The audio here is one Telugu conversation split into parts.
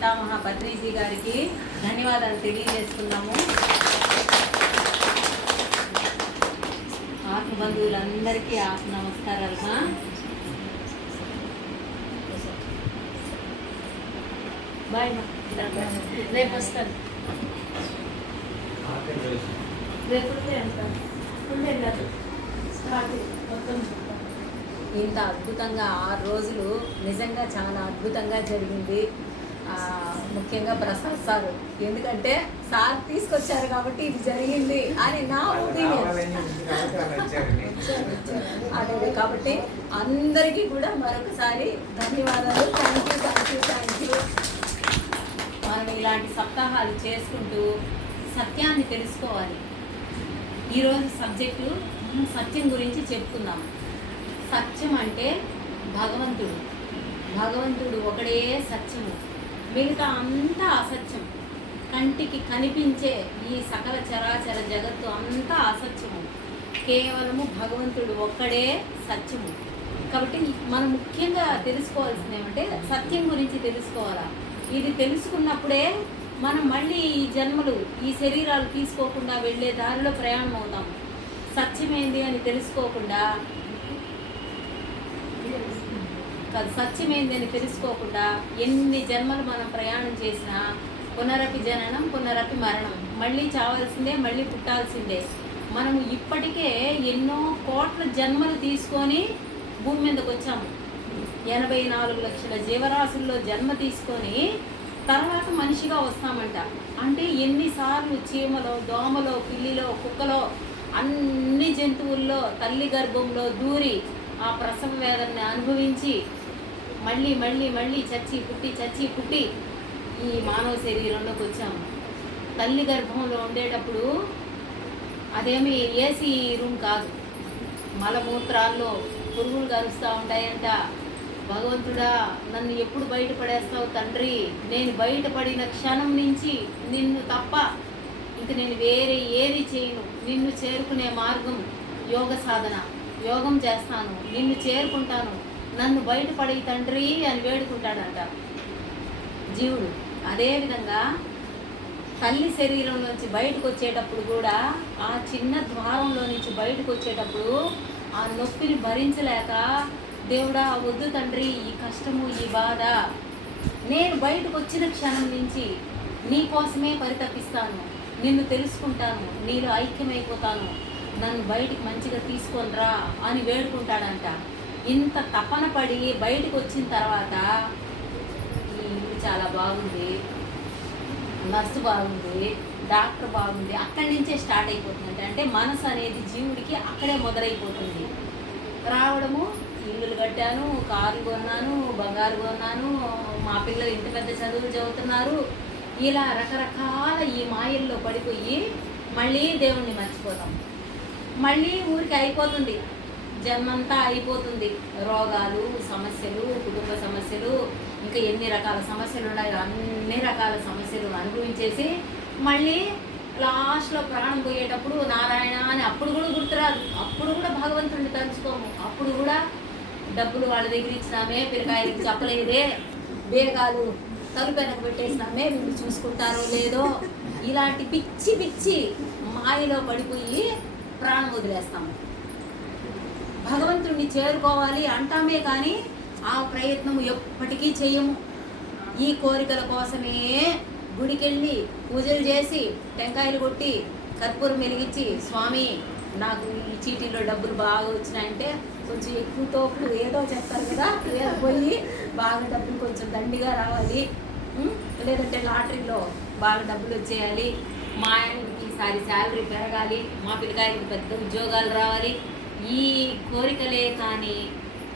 పితామహ పత్రిజీ గారికి ధన్యవాదాలు తెలియజేస్తున్నాము. ఆత్మ బంధువులందరికీ నమస్కారాలు. బాయ్ మా, రేపు వస్తాను. రేపు ఇంత అద్భుతంగా 6 రోజులు నిజంగా చాలా అద్భుతంగా జరిగింది. ముఖ్యంగా ప్రసాద్ సార్, ఎందుకంటే సార్ తీసుకొచ్చారు కాబట్టి ఇది జరిగింది అని నా ఒపీనియన్. అదే కాబట్టి అందరికీ కూడా మరొకసారి ధన్యవాదాలు. Thank you. మనం ఇలాంటి సప్తాహాలు చేసుకుంటూ సత్యాన్ని తెలుసుకోవాలి. ఈరోజు సబ్జెక్టు మనం సత్యం గురించి చెప్పుకుందాం. సత్యం అంటే భగవంతుడు ఒకడే సత్యము, మిగతా అంతా అసత్యం. కంటికి కనిపించే ఈ సకల చరాచర జగత్తు అంతా అసత్యము, కేవలము భగవంతుడు ఒక్కడే సత్యము. కాబట్టి మనం ముఖ్యంగా తెలుసుకోవాల్సింది ఏమంటే సత్యం గురించి తెలుసుకోవాలా. ఇది తెలుసుకున్నప్పుడే మనం మళ్ళీ ఈ జన్మలు, ఈ శరీరాలు తీసుకోకుండా వెళ్ళే దారిలో ప్రయాణం అవుతాం. సత్యమేంది అని తెలుసుకోకుండా ఎన్ని జన్మలు మనం ప్రయాణం చేసినా పునరపి జననం పునరపి మరణం, మళ్ళీ చావాల్సిందే, మళ్ళీ పుట్టాల్సిందే. మనము ఇప్పటికే ఎన్నో కోట్ల జన్మలు తీసుకొని భూమి మీదకి వచ్చాము. 84 లక్షల జీవరాశుల్లో జన్మ తీసుకొని తర్వాత మనిషిగా వస్తామంట. అంటే ఎన్నిసార్లు చీమలో, దోమలో, పిల్లిలో, కుక్కలో, అన్ని జంతువుల్లో తల్లి గర్భంలో దూరి ఆ ప్రసవ వేదనని అనుభవించి మళ్ళీ మళ్ళీ మళ్ళీ చచ్చి పుట్టి ఈ మానవ శరీరంలోకి వచ్చాము. తల్లి గర్భంలో ఉండేటప్పుడు అదేమి ఏసీ రూమ్ కాదు, మలమూత్రాల్లో పురుగులు కరుస్తూ ఉంటాయంట. భగవంతుడా, నన్ను ఎప్పుడు బయటపడేస్తావు తండ్రి? నేను బయటపడిన క్షణం నుంచి నిన్ను తప్ప ఇంక నేను వేరే ఏది చేయను. నిన్ను చేరుకునే మార్గం యోగ సాధన, యోగం చేస్తాను, నిన్ను చేరుకుంటాను, నన్ను బయటపడి తండ్రి అని వేడుకుంటాడంట జీవుడు. అదేవిధంగా తల్లి శరీరం నుంచి బయటకు వచ్చేటప్పుడు కూడా ఆ చిన్న ద్వారంలో నుంచి బయటకు వచ్చేటప్పుడు ఆ నొప్పిని భరించలేక, దేవుడా వద్దు తండ్రి, ఈ కష్టము, ఈ బాధ, నేను బయటకు వచ్చిన క్షణం నుంచి నీ కోసమే పరితపిస్తాను, నిన్ను తెలుసుకుంటాను, నీలో ఐక్యమైపోతాను, నన్ను బయటికి మంచిగా తీసుకొని రా అని వేడుకుంటాడంట. ఇంత తపన పడి బయటకు వచ్చిన తర్వాత ఈ ఇల్లు చాలా బాగుంది, నర్సు బాగుంది, డాక్టర్ బాగుంది, అక్కడి నుంచే స్టార్ట్ అయిపోతుంది. అంటే మనసు అనేది జీవుడికి అక్కడే మొదలైపోతుంది. రావడము, ఇల్లులు కట్టాను, కార్లు కొన్నాను, బంగారు కొన్నాను, మా పిల్లలు ఇంత పెద్ద చదువులు చదువుతున్నారు, ఇలా రకరకాల ఈ మాయల్లో పడిపోయి మళ్ళీ దేవుణ్ణి మర్చిపోతాం. మళ్ళీ ఊరికి అయిపోతుంది, జన్మంతా అయిపోతుంది. రోగాలు, సమస్యలు, కుటుంబ సమస్యలు, ఇంకా ఎన్ని రకాల సమస్యలు ఉన్నాయో అన్ని రకాల సమస్యలు అనుభవించేసి మళ్ళీ లాస్ట్లో ప్రాణం పోయేటప్పుడు నారాయణ అని అప్పుడు కూడా గుర్తురాదు, అప్పుడు కూడా భగవంతుడిని తలుచుకోము, అప్పుడు కూడా డబ్బులు వాళ్ళ దగ్గర ఇచ్చినామే, పిల్లకాయలకి చెప్పలేదే, బేగాలు తలుపు వెనక పెట్టేసినామే, వీళ్ళు చూసుకుంటారో లేదో, ఇలాంటి పిచ్చి మాయలో పడిపోయి ప్రాణం వదిలేస్తాము. భగవంతుడిని చేరుకోవాలి అంటామే కానీ ఆ ప్రయత్నం ఎప్పటికీ చెయ్యము. ఈ కోరికల కోసమే గుడికెళ్ళి పూజలు చేసి టెంకాయలు కొట్టి కర్పూరం వెలిగించి, స్వామి నాకు ఈ చీటీలో డబ్బులు బాగా వచ్చినాయంటే కొంచెం ఎక్కువ తోపులు ఏదో చెప్తారు కదా, పోయి బాగా డబ్బులు కొంచెం దండిగా రావాలి, లేదంటే లాటరీలో బాగా డబ్బులు వచ్చేయాలి, మా ఆయనకి ఈసారి శాలరీ పెరగాలి, మా పిల్లకాయలకి పెద్ద ఉద్యోగాలు రావాలి, ఈ కోరికలే కానీ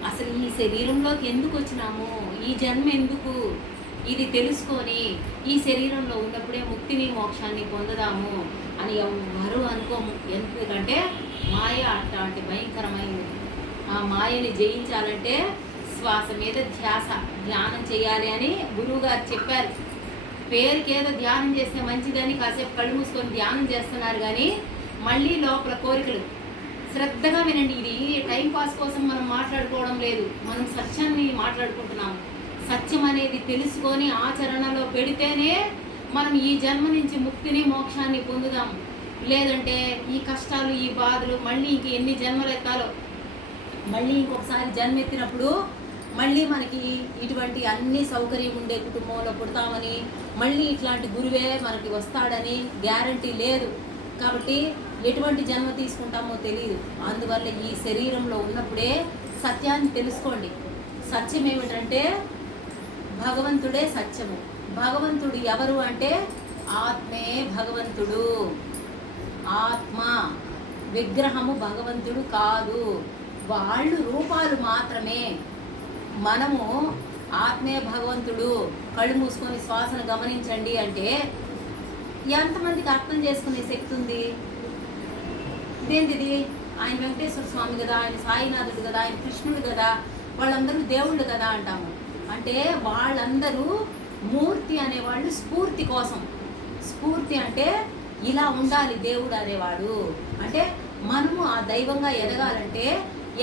అసలు ఈ శరీరంలోకి ఎందుకు వచ్చినాము, ఈ జన్మ ఎందుకు, ఇది తెలుసుకొని ఈ శరీరంలో ఉన్నప్పుడే ముక్తిని మోక్షాన్ని పొందుదాము అని ఎవ్వరూ అనుకోము. ఎందుకంటే మాయ అట్లాంటి భయంకరమైనది. ఆ మాయని జయించాలంటే శ్వాస మీద ధ్యానం చేయాలి అని గురువుగారు చెప్పారు. పేరుకి ఏదో ధ్యానం చేస్తే మంచిదని కాసేపు కళ్ళు మూసుకొని ధ్యానం చేస్తున్నారు కానీ మళ్ళీ లోపల కోరికలు. శ్రద్ధగా వినండి, ఇది టైంపాస్ కోసం మనం మాట్లాడుకోవడం లేదు, మనం సత్యాన్ని మాట్లాడుకుంటున్నాము. సత్యం అనేది తెలుసుకొని ఆచరణలో పెడితేనే మనం ఈ జన్మ నుంచి ముక్తిని మోక్షాన్ని పొందుదాం. లేదంటే ఈ కష్టాలు ఈ బాధలు మళ్ళీ ఇంక ఎన్ని జన్మలు ఎత్తాలో, మళ్ళీ ఇంకొకసారి జన్మెత్తినప్పుడు మళ్ళీ మనకి ఇటువంటి అన్ని సౌకర్యం ఉండే కుటుంబంలో పుడతామని, మళ్ళీ ఇట్లాంటి గురువే మనకి వస్తాడని గ్యారంటీ లేదు. కాబట్టి ఎటువంటి జన్మ తీసుకుంటామో తెలియదు. అందువల్ల ఈ శరీరంలో ఉన్నప్పుడే సత్యాన్ని తెలుసుకోండి. సత్యం ఏమిటంటే భగవంతుడే సత్యము. భగవంతుడు ఎవరు అంటే ఆత్మే భగవంతుడు. ఆత్మ, విగ్రహము భగవంతుడు కాదు, వాళ్ళు రూపాలు మాత్రమే. మనము ఆత్మే భగవంతుడు. కళ్ళు మూసుకొని శ్వాసను గమనించండి అంటే ఎంతమందికి అర్థం చేసుకునే శక్తి ఉంది? ఇదేంటిది? ఆయన వెంకటేశ్వర స్వామి కదా, ఆయన సాయినాథుడు కదా, ఆయన కృష్ణుడు కదా, వాళ్ళందరూ దేవుళ్ళు కదా అంటాము. అంటే వాళ్ళందరూ మూర్తి అనేవాళ్ళు స్ఫూర్తి కోసం. స్ఫూర్తి అంటే ఇలా ఉండాలి దేవుడు అనేవాడు. అంటే మనము ఆ దైవంగా ఎదగాలంటే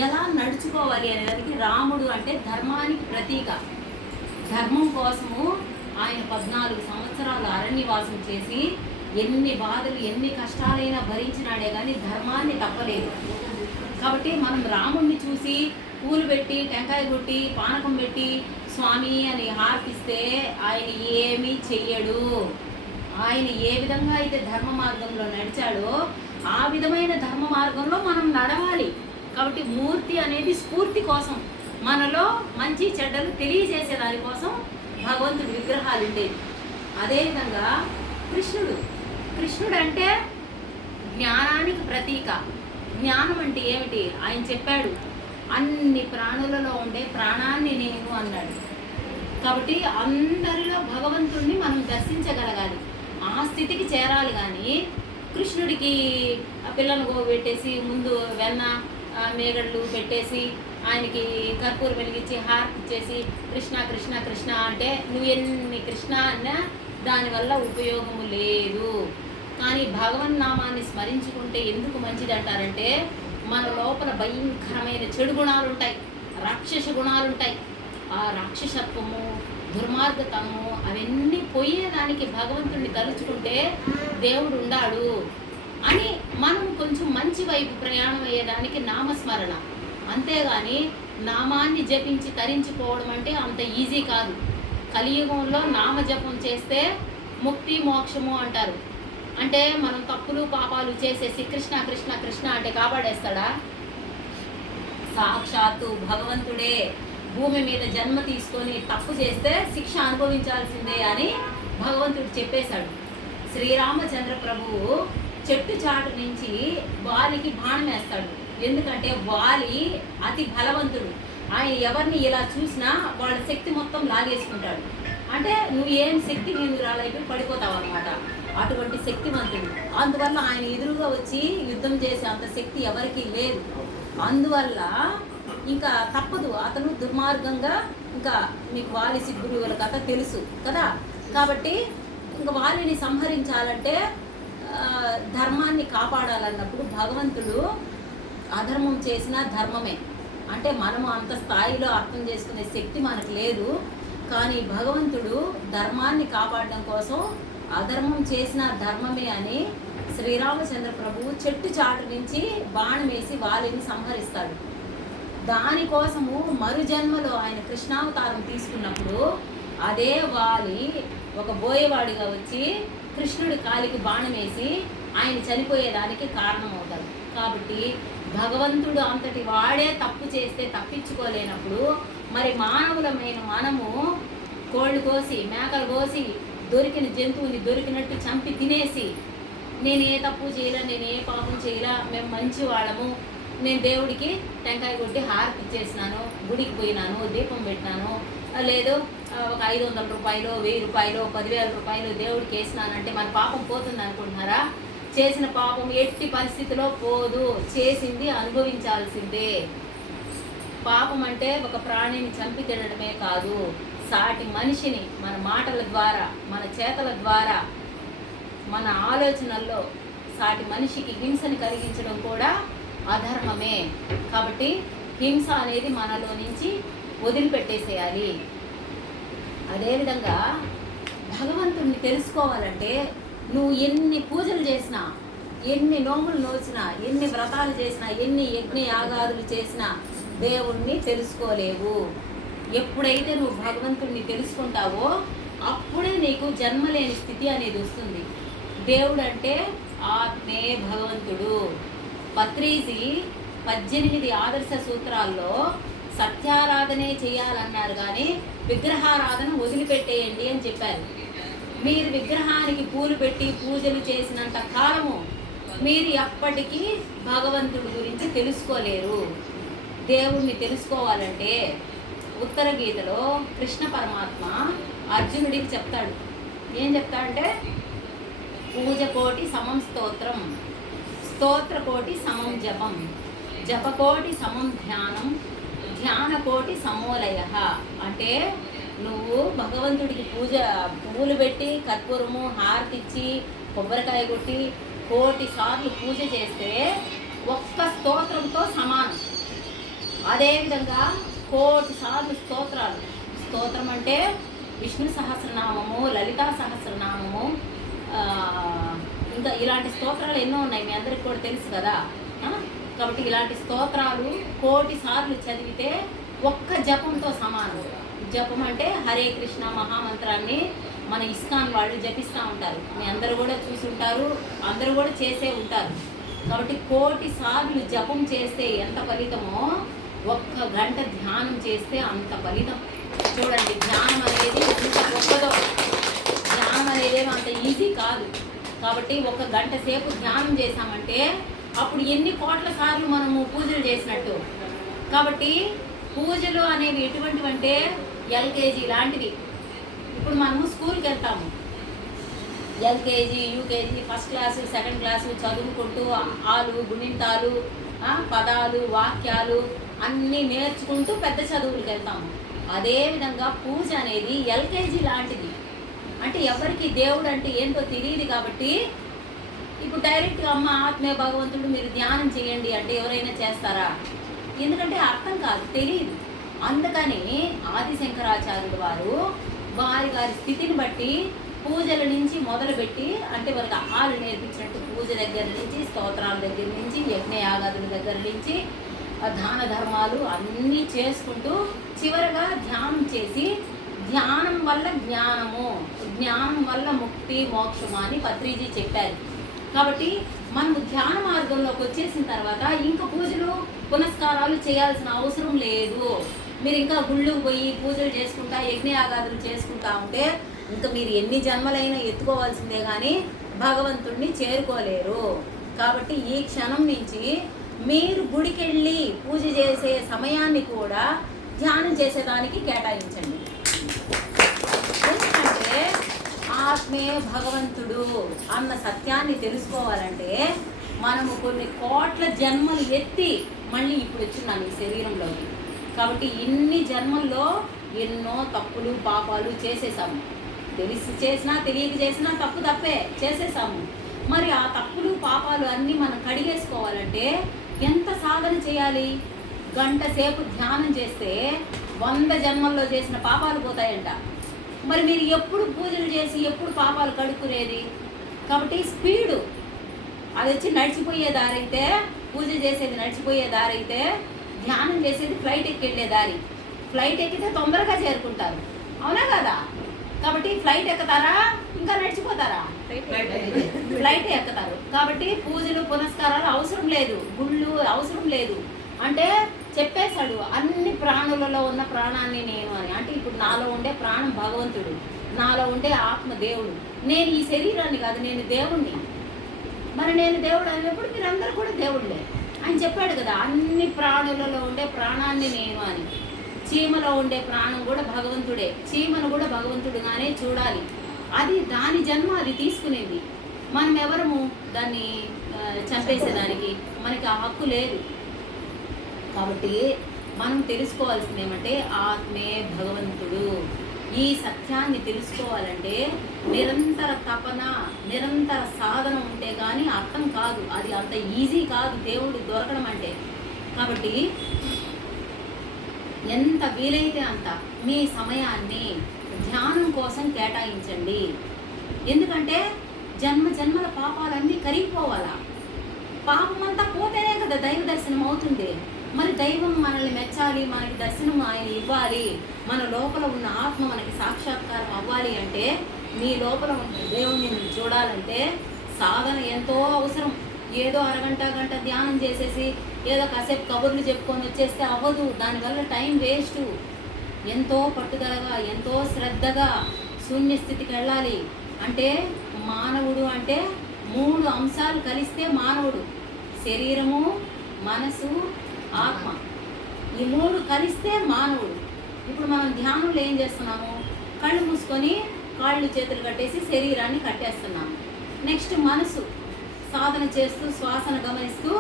ఎలా నడుచుకోవాలి అనేదానికి రాముడు అంటే ధర్మానికి ప్రతీక. ధర్మం కోసము ఆయన 14 సంవత్సరాలు అరణ్యవాసం చేసి ఎన్ని బాధలు ఎన్ని కష్టాలైనా భరించినాడే కానీ ధర్మాన్ని తప్పలేదు. కాబట్టి మనం రాముడిని చూసి పూలు పెట్టి టెంకాయ కొట్టి పానకం పెట్టి స్వామి అని హార్పిస్తే ఆయన ఏమీ చెయ్యడు. ఆయన ఏ విధంగా అయితే ధర్మ మార్గంలో నడిచాడో ఆ విధమైన ధర్మ మార్గంలో మనం నడవాలి. కాబట్టి మూర్తి అనేది స్ఫూర్తి కోసం, మనలో మంచి చెడ్డలు తెలియజేసే దానికోసం భగవంతుడి విగ్రహాలు ఉండేది. అదేవిధంగా కృష్ణుడు అంటే జ్ఞానానికి ప్రతీక. జ్ఞానం అంటే ఏమిటి? ఆయన చెప్పాడు, అన్ని ప్రాణులలో ఉండే ప్రాణాన్ని నేను అన్నాడు. కాబట్టి అందరిలో భగవంతుడిని మనం దర్శించగలగాలి, ఆ స్థితికి చేరాలి. కానీ కృష్ణుడికి పిల్లలను గోబెట్టేసి ముందు వెన్న మేగళ్ళు పెట్టేసి ఆయనకి కర్పూరం వెలిగించి హారతి ఇచ్చేసి కృష్ణ కృష్ణ కృష్ణ అంటే నువ్వు ఎన్ని కృష్ణ అన్నా దానివల్ల ఉపయోగము లేదు. కానీ భగవన్ నామాన్ని స్మరించుకుంటే ఎందుకు మంచిది అంటారంటే మన లోపల భయంకరమైన చెడు గుణాలు ఉంటాయి, రాక్షస గుణాలు ఉంటాయి. ఆ రాక్షసత్వము దుర్మార్గతము అవన్నీ పోయేదానికి భగవంతుడిని తలుచుకుంటే దేవుడు ఉండాడు అని మనం కొంచెం మంచి వైపు ప్రయాణం అయ్యేదానికి నామస్మరణ. అంతేగాని నామాన్ని జపించి తరించిపోవడం అంటే అంత ఈజీ కాదు. కలియుగంలో నామజపం చేస్తే ముక్తి మోక్షము అంటారు. అంటే మనం తప్పులు పాపాలు చేసేసి కృష్ణ కృష్ణ కృష్ణ అంటే కాపాడేస్తాడా? సాక్షాత్తు భగవంతుడే భూమి మీద జన్మ తీసుకొని తప్పు చేస్తే శిక్ష అనుభవించాల్సిందే అని భగవంతుడు చెప్పేశాడు. శ్రీరామచంద్ర ప్రభువు చెట్టు చాటు నుంచి వాలికి బాణం వేస్తాడు. ఎందుకంటే వాలి అతి బలవంతుడు. ఆయన ఎవరిని ఇలా చూసినా వాళ్ళ శక్తి మొత్తం లాగేసుకుంటాడు. అంటే నువ్వు ఏం శక్తి కేంద్రాలైపోయి పడిపోతావు అనమాట. అటువంటి శక్తివంతుడు. అందువల్ల ఆయన ఎదురుగా వచ్చి యుద్ధం చేసే అంత శక్తి ఎవరికీ లేదు. అందువల్ల ఇంకా తప్పదు, అతను దుర్మార్గంగా, ఇంకా మీకు వాలి సిగ్గురువుల కథ తెలుసు కదా. కాబట్టి ఇంకా వాలిని సంహరించాలంటే ధర్మాన్ని కాపాడాలన్నప్పుడు భగవంతుడు అధర్మం చేసిన ధర్మమే. అంటే మనము అంత స్థాయిలో అర్థం చేసుకునే శక్తి మనకు లేదు. కానీ భగవంతుడు ధర్మాన్ని కాపాడడం కోసం అధర్మం చేసిన ధర్మమే అని శ్రీరామచంద్ర ప్రభువు చెట్టు చాటు నుంచి బాణం వేసి వాలిని సంహరిస్తాడు. దానికోసము మరు జన్మలో ఆయన కృష్ణావతారం తీసుకున్నప్పుడు అదే వాలి ఒక బోయేవాడిగా వచ్చి కృష్ణుడి కాలికి బాణం వేసి ఆయన చనిపోయేదానికి కారణమవుతాడు. కాబట్టి భగవంతుడు అంతటి వాడే తప్పు చేస్తే తప్పించుకోలేనప్పుడు మరి మానవులమైన మనము కోళ్ళు కోసి మేకలు కోసి దొరికిన జంతువుని దొరికినట్టు చంపి తినేసి నేను ఏ తప్పు చేయలే, నేను ఏ పాపం చేయలే, మేము మంచి వాళ్ళము, నేను దేవుడికి టెంకాయ కొట్టి హారతి ఇచ్చేసినాను, గుడికి పోయినాను, దీపం పెట్టినాను, లేదు ఒక 500 రూపాయలు 1000 రూపాయలు 10,000 రూపాయలు దేవుడికి వేసినానంటే మన పాపం పోతుంది అనుకుంటున్నారా? చేసిన పాపం ఎట్టి పరిస్థితిలో పోదు, చేసింది అనుభవించాల్సిందే. పాపం అంటే ఒక ప్రాణిని చంపి తినడమే కాదు, సాటి మనిషిని మన మాటల ద్వారా మన చేతల ద్వారా మన ఆలోచనల్లో సాటి మనిషికి హింసని కలిగించడం కూడా అధర్మమే. కాబట్టి హింస అనేది మనలో నుంచి వదిలిపెట్టేసేయాలి. అదేవిధంగా భగవంతుడిని తెలుసుకోవాలంటే నువ్వు ఎన్ని పూజలు చేసినా, ఎన్ని నోములు నోచినా, ఎన్ని వ్రతాలు చేసినా, ఎన్ని యజ్ఞ యాగాదులు చేసినా దేవుణ్ణి తెలుసుకోలేవు. ఎప్పుడైతే నువ్వు భగవంతుడిని తెలుసుకుంటావో అప్పుడే నీకు జన్మలేని స్థితి అనేది వస్తుంది. దేవుడు అంటే ఆత్మే భగవంతుడు. పత్రిజీ 18 ఆదర్శ సూత్రాల్లో సత్యారాధనే చేయాలన్నారు, కానీ విగ్రహారాధన వదిలిపెట్టేయండి అని చెప్పారు. మీరు విగ్రహానికి పూలు పెట్టి పూజలు చేసినంత కాలము మీరు ఎప్పటికీ భగవంతుడి గురించి తెలుసుకోలేరు. దేవుణ్ణి తెలుసుకోవాలంటే ఉత్తర గీతలో కృష్ణ పరమాత్మ అర్జునుడికి చెప్తాడు. ఏం చెప్తాడంటే పూజ కోటి సమం స్తోత్రం, స్తోత్ర కోటి సమం జపం, జపకోటి సమం ధ్యానం, ధ్యాన కోటి సమోలయ. అంటే నువ్వు భగవంతుడికి పువ్వులు పెట్టి కర్పూరము హారతిచ్చి కొబ్బరికాయ కొట్టి 1,000,000 సార్లు పూజ చేస్తే ఒక్క స్తోత్రంతో సమానం. అదేవిధంగా 1,000,000 సార్లు స్తోత్రాలు. స్తోత్రం అంటే విష్ణు సహస్రనామము, లలితా సహస్రనామము, ఇంకా ఇలాంటి స్తోత్రాలు ఎన్నో ఉన్నాయి, మీ అందరికి కూడా తెలుసు కదా. కాబట్టి ఇలాంటి స్తోత్రాలు 1,000,000 సార్లు చదివితే ఒక్క జపంతో సమానం. జపం అంటే హరే కృష్ణ మహామంత్రాన్ని మన ఇస్కాన్ వాళ్ళు జపిస్తూ ఉంటారు. మీ అందరూ కూడా చూసి ఉంటారు, అందరూ కూడా చేసే ఉంటారు. కాబట్టి 1,000,000 సార్లు జపం చేస్తే ఎంత ఫలితమో 1 గంట ధ్యానం చేస్తే అంత ఫలితం. చూడండి, ధ్యానం అనేది ఎంత గొప్పదో. ధ్యానం అనేది అంత ఈజీ కాదు. కాబట్టి 1 గంట సేపు ధ్యానం చేశామంటే అప్పుడు ఎన్ని కోట్ల సార్లు మనము పూజలు చేసినట్టు. కాబట్టి పూజలు అనేవి ఎటువంటివంటే ఎల్కేజీ లాంటివి. ఇప్పుడు మనము స్కూల్కి వెళ్తాము, LKG, UKG, first class, second class చదువుకుంటూ ఆలు, గుణింతాలు, పదాలు, వాక్యాలు అన్నీ నేర్చుకుంటూ పెద్ద చదువులకు వెళ్తాము. అదేవిధంగా పూజ అనేది ఎల్కేజీ లాంటిది. అంటే ఎవరికి దేవుడు అంటే ఏంటో తెలియదు. కాబట్టి ఇప్పుడు డైరెక్ట్గా అమ్మ ఆత్మే భగవంతుడు మీరు ధ్యానం చేయండి అంటే ఎవరైనా చేస్తారా? ఎందుకంటే అర్థం కాదు, తెలియదు. అందుకని ఆదిశంకరాచార్యుడు వారు వారి స్థితిని బట్టి పూజల నుంచి మొదలుపెట్టి, అంటే మనకు ఆలు నేర్పించినట్టు పూజ దగ్గర నుంచి, స్తోత్రాల దగ్గర నుంచి, యజ్ఞయాగాదుల దగ్గర నుంచి, దాన ధర్మాలు అన్నీ చేసుకుంటూ చివరగా ధ్యానం చేసి, ధ్యానం వల్ల జ్ఞానము, జ్ఞానం వల్ల ముక్తి మోక్షము అని పత్రిజీ చెప్పారు. కాబట్టి మనం ధ్యాన మార్గంలోకి వచ్చేసిన తర్వాత ఇంకా పూజలు పునస్కారాలు చేయాల్సిన అవసరం లేదు. మీరు ఇంకా గుళ్ళు పోయి పూజలు చేసుకుంటా, యజ్ఞయాగాదులు చేసుకుంటా ఉంటే ఇంకా మీరు ఎన్ని జన్మలైనా ఎత్తుకోవాల్సిందే కానీ భగవంతుడిని చేరుకోలేరు. కాబట్టి ఈ క్షణం నుంచి మీరు గుడికెళ్ళి పూజ చేసే సమయాన్ని కూడా ధ్యానం చేసేదానికి కేటాయించండి. ఎందుకంటే ఆత్మే భగవంతుడు అన్న సత్యాన్ని తెలుసుకోవాలంటే మనము కొన్ని కోట్ల జన్మలు ఎత్తి మళ్ళీ ఇప్పుడు వచ్చున్నాను ఈ శరీరంలోకి. కాబట్టి ఇన్ని జన్మల్లో ఎన్నో తప్పులు పాపాలు చేసేసాము. తెలిసి చేసినా తెలియక చేసినా తప్పే చేసేసాము. మరి ఆ తప్పులు పాపాలు అన్నీ మనం కడిగేసుకోవాలంటే ఎంత సాధన చేయాలి? గంట సేపు ధ్యానం చేస్తే 100 జన్మల్లో చేసిన పాపాలు పోతాయంట. మరి మీరు ఎప్పుడు పూజలు చేసి ఎప్పుడు పాపాలు కడుక్కునేది? కాబట్టి స్పీడు అది వచ్చి నడిచిపోయే దారి అయితే, పూజ చేసేది నడిచిపోయే దారి అయితే, ధ్యానం చేసేది ఫ్లైట్ ఎక్కెళ్ళే దారి. ఫ్లైట్ ఎక్కితే తొందరగా చేరుకుంటారు, అవునా కదా? కాబట్టి ఫ్లైట్ ఎక్కుతారా ఇంకా నడిచిపోతారా? ఫ్లైట్ ఎక్కుతారు. కాబట్టి పూజలు పునస్కారాలు అవసరం లేదు, గుళ్ళు అవసరం లేదు. అంటే చెప్పేశాడు అన్ని ప్రాణులలో ఉన్న ప్రాణాన్ని నేను అని. అంటే ఇప్పుడు నాలో ఉండే ప్రాణం భగవంతుడు, నాలో ఉండే ఆత్మ దేవుడు. నేను ఈ శరీరాన్ని కాదు, నేను దేవుణ్ణి. మరి నేను దేవుడు అనేప్పుడు మీరందరూ కూడా దేవుళ్ళే. ఆయన చెప్పాడు కదా, అన్ని ప్రాణులలో ఉండే ప్రాణాన్ని నేను అని. చీమలో ఉండే ప్రాణం కూడా భగవంతుడే, చీమను కూడా భగవంతుడుగానే చూడాలి. అది దాని జన్మ అది తీసుకునేది. మనం ఎవరము దాన్ని చంపేసేదానికి? మనకి ఆ హక్కు లేదు. కాబట్టి మనం తెలుసుకోవాల్సింది ఏమంటే ఆత్మే భగవంతుడు. ఈ సత్యాన్ని తెలుసుకోవాలంటే నిరంతర తపన, నిరంతర సాధన ఉంటే కానీ అర్థం కాదు. అది అంత ఈజీ కాదు దేవుడు దొరకడం అంటే. కాబట్టి ఎంత వీలైతే అంత మీ సమయాన్ని ధ్యానం కోసం కేటాయించండి. ఎందుకంటే జన్మ జన్మల పాపాలన్నీ కరిగిపోవాలా. పాపమంతా పోతేనే కదా దైవ దర్శనం అవుతుంది. మరి దైవం మనల్ని మెచ్చాలి, మనకి దర్శనం ఆయన ఇవ్వాలి, మన లోపల ఉన్న ఆత్మ మనకి సాక్షాత్కారం అవ్వాలి అంటే, మీ లోపల ఉన్న దేవుని చూడాలంటే సాధన ఎంతో అవసరం. ఏదో అరగంట గంట ధ్యానం చేసేసి ఏదో కాసేపు కబుర్లు చెప్పుకొని వచ్చేస్తే అవ్వదు. దానివల్ల టైం వేస్ట్. ఎంతో పట్టుదలగా, ఎంతో శ్రద్ధగా శూన్యస్థితికి వెళ్ళాలి. అంటే మానవుడు అంటే 3 అంశాలు కలిస్తే మానవుడు: శరీరము, మనసు, ఆత్మ. ఈ 3 కలిస్తే మానవుడు. ఇప్పుడు మనం ధ్యానంలో ఏం చేస్తున్నాము? కళ్ళు మూసుకొని కాళ్ళు చేతులు కట్టేసి శరీరాన్ని కట్టేస్తున్నాము. నెక్స్ట్ మనసు సాధన చేస్తూ శ్వాసను గమనిస్తూ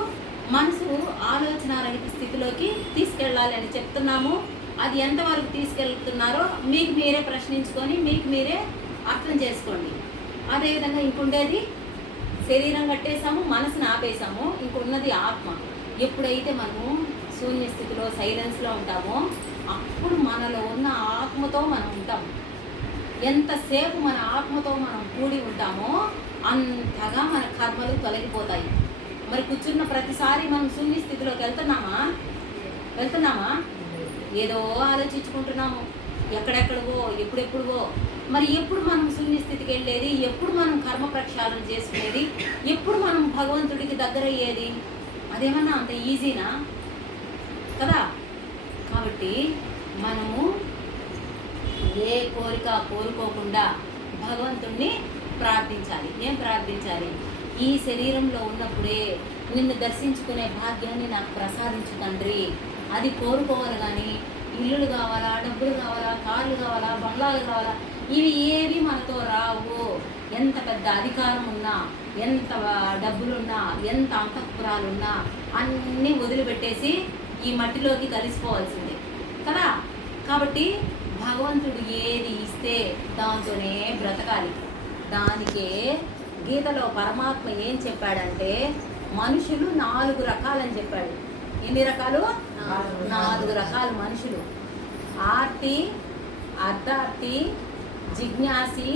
మనసు ఆలోచన రహిత స్థితిలోకి తీసుకెళ్ళాలి అని చెప్తున్నాము. అది ఎంతవరకు తీసుకెళ్తున్నారో మీకు మీరే ప్రశ్నించుకొని మీకు మీరే అర్థం చేసుకోండి. అదేవిధంగా ఇంకుండేది శరీరం కట్టేసాము, మనసుని ఆపేసాము, ఇంకున్నది ఆత్మ. ఎప్పుడైతే మనము శూన్య స్థితిలో సైలెన్స్లో ఉంటామో అప్పుడు మనలో ఉన్న ఆత్మతో మనం ఉంటాం. ఎంతసేపు మన ఆత్మతో మనం కూడి ఉంటామో అంతగా మన కర్మలు తొలగిపోతాయి. మరి కూర్చున్న ప్రతిసారి మనం శూన్య స్థితిలోకి వెళ్తున్నామా? ఏదో ఆలోచించుకుంటున్నాము, ఎక్కడెక్కడివో ఎప్పుడెప్పుడువో. మరి ఎప్పుడు మనం శూన్యస్థితికి వెళ్ళేది? ఎప్పుడు మనం కర్మ ప్రక్షాళన చేసుకునేది? ఎప్పుడు మనం భగవంతుడికి దగ్గర అయ్యేది? అదేమన్నా అంత ఈజీనా కదా? కాబట్టి మనము ఏ కోరిక కోరుకోకుండా భగవంతుణ్ణి ప్రార్థించాలి. ఏం ప్రార్థించాలి? ఈ శరీరంలో ఉన్నప్పుడే నిన్ను దర్శించుకునే భాగ్యాన్ని నాకు ప్రసాదించు తండ్రి. అది కోరుకోవాలి. కానీ ఇల్లులు కావాలా, డబ్బులు కావాలా, కార్లు కావాలా, బంగ్లాలు కావాలా, ఇవి ఏవి మనతో రావు. ఎంత పెద్ద అధికారం ఉన్నా, ఎంత డబ్బులున్నా, ఎంత అంతఃపురాలున్నా అన్నీ వదిలిపెట్టేసి ఈ మట్టిలోకి కలిసిపోవాల్సిందే కదా. కాబట్టి భగవంతుడు ఏది ఇస్తే దాంతోనే బ్రతకాలి. దానికే గీతలో పరమాత్మ ఏం చెప్పాడంటే మనుషులు 4 రకాలని చెప్పాడు. ఎన్ని రకాలు? 4 రకాలు మనుషులు: ఆర్తి, అర్ధార్తి, జిజ్ఞాసి,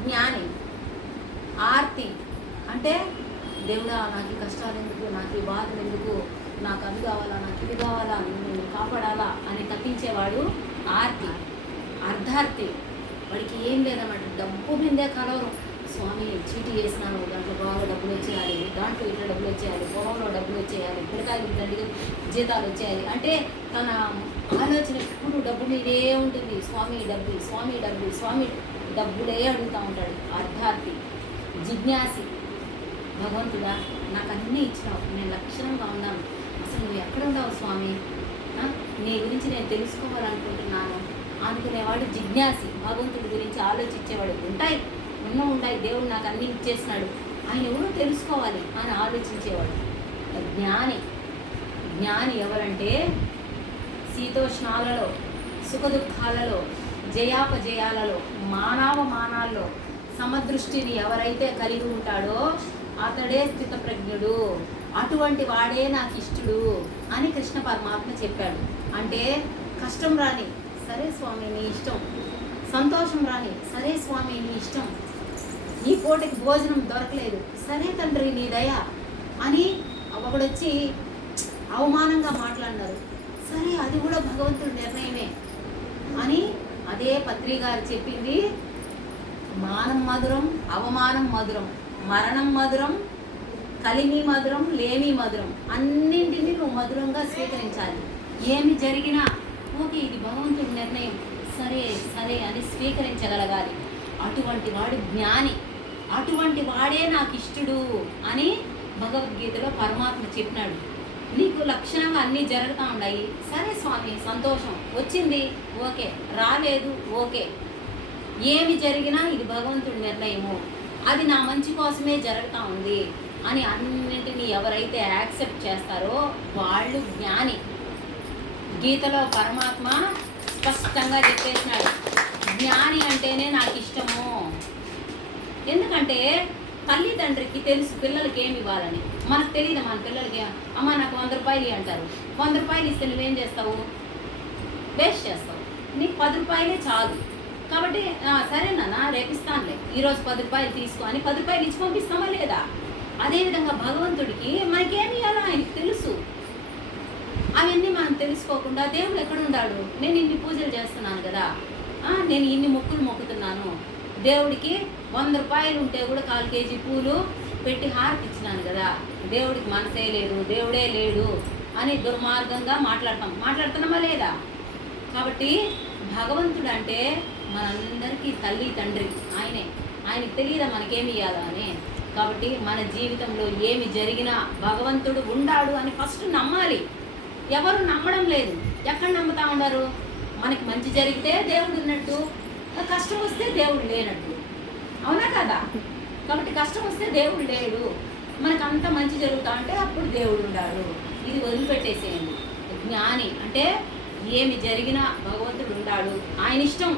జ్ఞాని. ఆర్తి అంటే దేవుడా నాకు ఈ కష్టాలు ఎందుకు, నాకు ఈ బాధలు ఎందుకు, నాకు అది కావాలా, నాకు ఇది కావాలా, నేను కాపాడాలా అని తప్పించేవాడు ఆర్తి. అర్ధార్తి వాడికి ఏం లేదన్నమాట, డబ్బు మీదే కలవరం. స్వామి చీటీ చేసినాను, దాంట్లో బాగా డబ్బులు వచ్చేయాలి, దాంట్లో ఇట్లా డబ్బులు వచ్చేయాలి, పొలంలో డబ్బులు వచ్చేయాలి, పిల్లకాయలు తండ్రికి జీతాలు వచ్చేయాలి అంటే తన ఆలోచన ఎప్పుడు డబ్బు మీదే ఉంటుంది. స్వామి డబ్బు, స్వామి డబ్బు, స్వామి డబ్బులే అడుగుతూ ఉంటాడు అర్ధార్థి. జిజ్ఞాసి: భగవంతుడా నాకు అన్నీ ఇచ్చినావు, నేను లక్షణంగా ఉన్నాను, అసలు నువ్వు ఎక్కడ ఉన్నావు స్వామి, నీ గురించి నేను తెలుసుకోవాలనుకుంటున్నాను అనుకునేవాడు జిజ్ఞాసి. భగవంతుడి గురించి ఆలోచించేవాడు. ఉంటాయి దేవుడు నాకు అన్నీ ఇచ్చేసినాడు, ఆయన ఎవరో తెలుసుకోవాలి అని ఆలోచించేవాడు జ్ఞాని. జ్ఞాని ఎవరంటే శీతోష్ణాలలో, సుఖదుఖాలలో, జయాపజయాలలో, మానవమానాల్లో సమదృష్టిని ఎవరైతే కలిగి ఉంటాడో అతడే స్థితప్రజ్ఞుడు, అటువంటి వాడే నాకు ఇష్టడు అని కృష్ణ పరమాత్మ చెప్పాడు. అంటే కష్టం రాని, సరే స్వామి నీ ఇష్టం. సంతోషం రాని, సరే స్వామి నీ ఇష్టం. నీ పూటకి భోజనం దొరకలేదు, సరే తండ్రి నీ దయ అని ఒకడొచ్చి అవమానంగా మాట్లాడినారు, సరే అది కూడా భగవంతుడి నిర్ణయమే అని అదే పత్రి గారు చెప్పింది. మానం మధురం, అవమానం మధురం, మరణం మధురం, కలిమి మధురం, లేమి మధురం. అన్నింటినీ నువ్వు మధురంగా స్వీకరించాలి. ఏమి జరిగినా ఓకే ఇది భగవంతుడి నిర్ణయం, సరే సరే అని స్వీకరించగలగాలి. అటువంటి వాడు జ్ఞాని, అటువంటి వాడే నాకు ఇష్టడు అని భగవద్గీతలో పరమాత్మ చెప్పినాడు. నీకు లక్షణంగా అన్నీ జరుగుతూ ఉన్నాయి, సరే స్వామి సంతోషం వచ్చింది ఓకే, రాలేదు ఓకే, ఏమి జరిగినా ఇది భగవంతుడి నిర్ణయము, అది నా మంచి కోసమే జరుగుతూ ఉంది అని అన్నింటినీ ఎవరైతే యాక్సెప్ట్ చేస్తారో వాళ్ళు జ్ఞాని. గీతలో పరమాత్మ స్పష్టంగా చెప్పేసినాడు, జ్ఞాని అంటేనే నాకు ఇష్టము. ఎందుకంటే తల్లిదండ్రికి తెలుసు పిల్లలకి ఏమి ఇవ్వాలని. మనకు తెలియదు మన పిల్లలకి, అమ్మ నాకు 100 రూపాయలు అంటారు. 100 రూపాయలు ఇస్తే నువ్వేం చేస్తావు? వేస్ట్ చేస్తావు. నీకు 10 రూపాయలే చాలు. కాబట్టి సరేనా రేపిస్తానులే, ఈరోజు 10 రూపాయలు తీసుకో అని 10 రూపాయలు ఇచ్చి పంపిస్తామా లేదా? అదేవిధంగా భగవంతుడికి మనకేమి ఇవ్వాలో ఆయనకి తెలుసు. అవన్నీ మనం తెలుసుకోకుండా దేవుడు ఎక్కడున్నాడు, నేను ఇన్ని పూజలు చేస్తున్నాను కదా, నేను ఇన్ని మొక్కులు మొక్కుతున్నాను, దేవుడికి 100 రూపాయలు ఉంటే కూడా 1/4 కేజీ పూలు పెట్టి హారతి ఇచ్చినాను కదా, దేవుడికి మనసే లేదు, దేవుడే లేడు అని దుర్మార్గంగా మాట్లాడుతున్నామా లేదా? కాబట్టి భగవంతుడు అంటే మనందరికీ తల్లి తండ్రి ఆయనకి తెలియదా మనకేమి ఇవ్వాలా అని. కాబట్టి మన జీవితంలో ఏమి జరిగినా భగవంతుడు ఉండాడు అని ఫస్ట్ నమ్మాలి. ఎవరు నమ్మడం లేదు. ఎక్కడ నమ్ముతా ఉన్నారు? మనకి మంచి జరిగితే దేవుడు ఉన్నట్టు, కష్టం వస్తే దేవుడు లేనట్టు. అవునా కదా? కాబట్టి కష్టం వస్తే దేవుడు లేడు, మనకు అంత మంచి జరుగుతా ఉంటే అప్పుడు దేవుడు ఉన్నాడు. ఇది వదిలిపెట్టేసేయండి. జ్ఞాని అంటే ఏమి జరిగినా భగవంతుడు ఉన్నాడు, ఆయన ఇష్టం.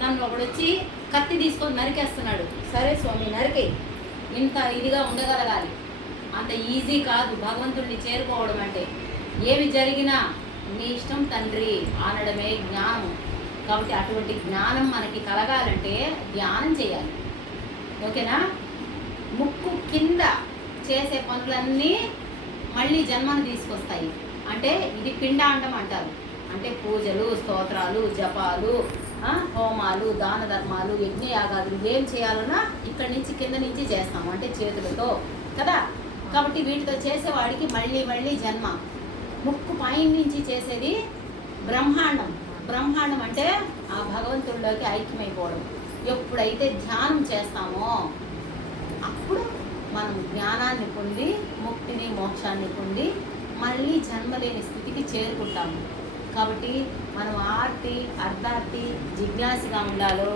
నన్ను ఒకడొచ్చి కత్తి తీసుకొని నరికేస్తున్నాడు, సరే స్వామి నరికే, ఇంత ఇదిగా ఉండగలగాలి. అంత ఈజీ కాదు భగవంతుడిని చేరుకోవడం అంటే. ఏమి జరిగినా నీ ఇష్టం తండ్రి అనడమే జ్ఞానం. కాబట్టి అటువంటి జ్ఞానం మనకి కలగాలంటే ధ్యానం చేయాలి. ఓకేనా? ముక్కు కింద చేసే పనులన్నీ మళ్ళీ జన్మను తీసుకొస్తాయి. అంటే ఇది పిండాండం అంటారు. అంటే పూజలు, స్తోత్రాలు, జపాలు, హోమాలు, దాన ధర్మాలు, యజ్ఞయాగాదులు ఏం చేయాలన్నా ఇక్కడి నుంచి కింద నుంచి చేస్తాము, అంటే చేతులతో కదా. కాబట్టి వీటితో చేసేవాడికి మళ్ళీ మళ్ళీ జన్మ. ముక్కు పైన నుంచి చేసేది బ్రహ్మాండం. బ్రహ్మాండం అంటే ఆ భగవంతుడిలోకి ఐక్యమైపోవడం. ఎప్పుడైతే ధ్యానం చేస్తామో అప్పుడు మనం జ్ఞానాన్ని పొంది ముక్తిని మోక్షాన్ని పొంది మళ్ళీ జన్మలేని స్థితికి చేరుకుంటాము. కాబట్టి మనం ఆర్తి అర్ధార్థి జిజ్ఞాసిగా ఉండాలో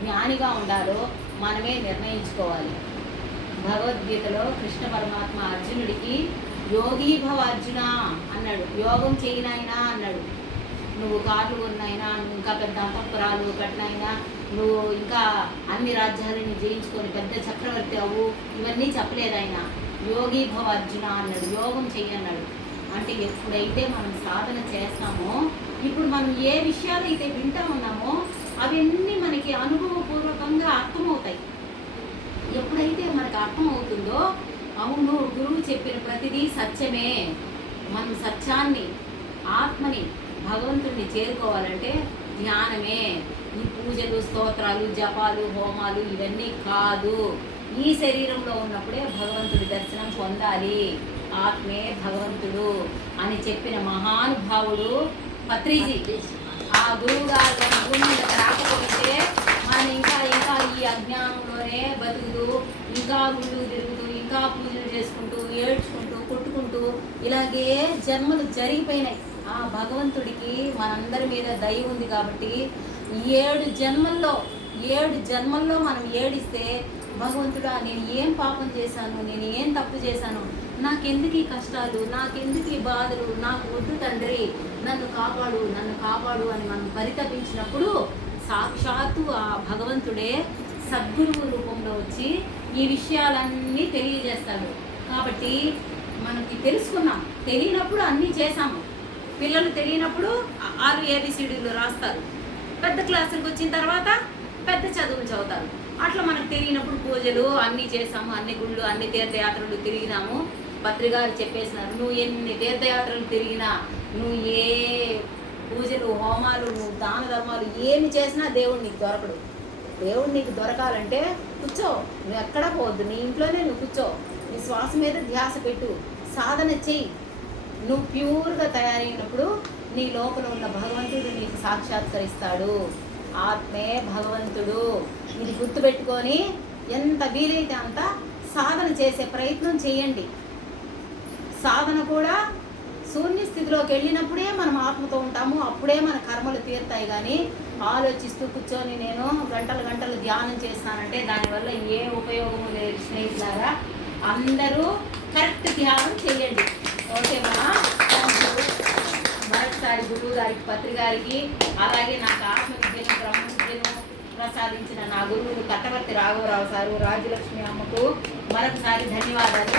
జ్ఞానిగా ఉండాలో మనమే నిర్ణయించుకోవాలి. భగవద్గీతలో కృష్ణ పరమాత్మ అర్జునుడికి యోగీభవ అర్జున అన్నాడు. యోగం చేయనైనా అన్నాడు. నువ్వు కార్లు కొన్నైనా, నువ్వు ఇంకా పెద్ద అంతఃపురాలు కట్టినైనా, నువ్వు ఇంకా అన్ని రాజ్యాలని జయించుకొని పెద్ద చక్రవర్తి అవ్వు, ఇవన్నీ చెప్పలేదు ఆయన. యోగీభవ అర్జున అన్నాడు, యోగం చెయ్యన్నాడు. అంటే ఎప్పుడైతే మనం సాధన చేస్తామో, ఇప్పుడు మనం ఏ విషయాలు అయితే వింటా ఉన్నామో అవన్నీ మనకి అనుభవపూర్వకంగా అర్థమవుతాయి. ఎప్పుడైతే మనకు అర్థమవుతుందో, అవును గురువు చెప్పిన ప్రతిదీ సత్యమే, మనం సత్యాన్ని ఆత్మని భగవంతుడిని చేరుకోవాలంటే ధ్యానమే. ఈ పూజలు, స్తోత్రాలు, జపాలు, హోమాలు ఇవన్నీ కాదు. ఈ శరీరంలో ఉన్నప్పుడే భగవంతుడి దర్శనం పొందాలి. ఆత్మే భగవంతుడు అని చెప్పిన మహానుభావుడు పత్రిజీ. ఆ గురువు గారు భూమి మీద రాకపోతే మనం ఇంకా ఇంకా ఈ అజ్ఞానంలోనే బతుకుతూ, ఇంకా గుళ్ళు తిరుగుతూ, ఇంకా పూజలు చేసుకుంటూ, ఏడ్చుకుంటూ, కొట్టుకుంటూ ఇలాగే జన్మలు జరిగిపోయినాయి. ఆ భగవంతుడికి మనందరి మీద దయ ఉంది కాబట్టి 7 జన్మల్లో మనం ఏడిస్తే, భగవంతుడా నేను ఏం పాపం చేశాను, నేను ఏం తప్పు చేశాను, నాకెందుకు ఈ కష్టాలు, నాకెందుకు ఈ బాధలు, నాకు వద్దు తండ్రి, నన్ను కాపాడు అని మనం పరితపించినప్పుడు సాక్షాత్తు ఆ భగవంతుడే సద్గురువు రూపంలో వచ్చి ఈ విషయాలన్నీ తెలియజేస్తాడు. కాబట్టి మనకి తెలుసుకున్నాం, తెలియనప్పుడు అన్నీ చేశాము. పిల్లలు తెలియనప్పుడు 6 ABCDలు రాస్తారు. పెద్ద క్లాసులకు వచ్చిన తర్వాత పెద్ద చదువులు చదువుతారు. అట్లా మనకు తెలియనప్పుడు పూజలు అన్నీ చేసాము, అన్ని గుళ్ళు, అన్ని తీర్థయాత్రలు తిరిగినాము. పత్రికారు చెప్పేసినారు, నువ్వు ఎన్ని తీర్థయాత్రలు తిరిగినా, నువ్వు ఏ పూజలు, హోమాలు, నువ్వు దాన ధర్మాలు ఏమి చేసినా దేవుడు నీకు దొరకడు. దేవుడు నీకు దొరకాలంటే కూర్చో, నువ్వు ఎక్కడ పోవద్దు, నీ ఇంట్లోనే నువ్వు కూర్చో, నీ శ్వాస మీద ధ్యాస పెట్టు, సాధన చెయ్యి. నువ్వు ప్యూర్గా తయారైనప్పుడు నీ లోపల ఉన్న భగవంతుడు నీకు సాక్షాత్కరిస్తాడు. ఆత్మే భగవంతుడు. ఇది గుర్తుపెట్టుకొని ఎంత వీలైతే అంత సాధన చేసే ప్రయత్నం చేయండి. సాధన కూడా శూన్య స్థితిలోకి వెళ్ళినప్పుడే మనం ఆత్మతో ఉంటాము, అప్పుడే మన కర్మలు తీరుతాయి. కానీ ఆలోచిస్తూ కూర్చొని నేను గంటలు ధ్యానం చేస్తానంటే దానివల్ల ఏ ఉపయోగము లేదు స్నేహితులారా. అందరూ కరెక్ట్ ధ్యానం చేయండి. ఓకేమా? మరొకసారి గురువు గారికి, పత్రికారికి, అలాగే నాకు ఆత్మ విద్యను, బ్రహ్మ విద్యను ప్రసాదించిన నా గురువులు కట్టవర్తి రాఘవరావు సారు, రాజ్యలక్ష్మి అమ్మకు మరొకసారి ధన్యవాదాలు.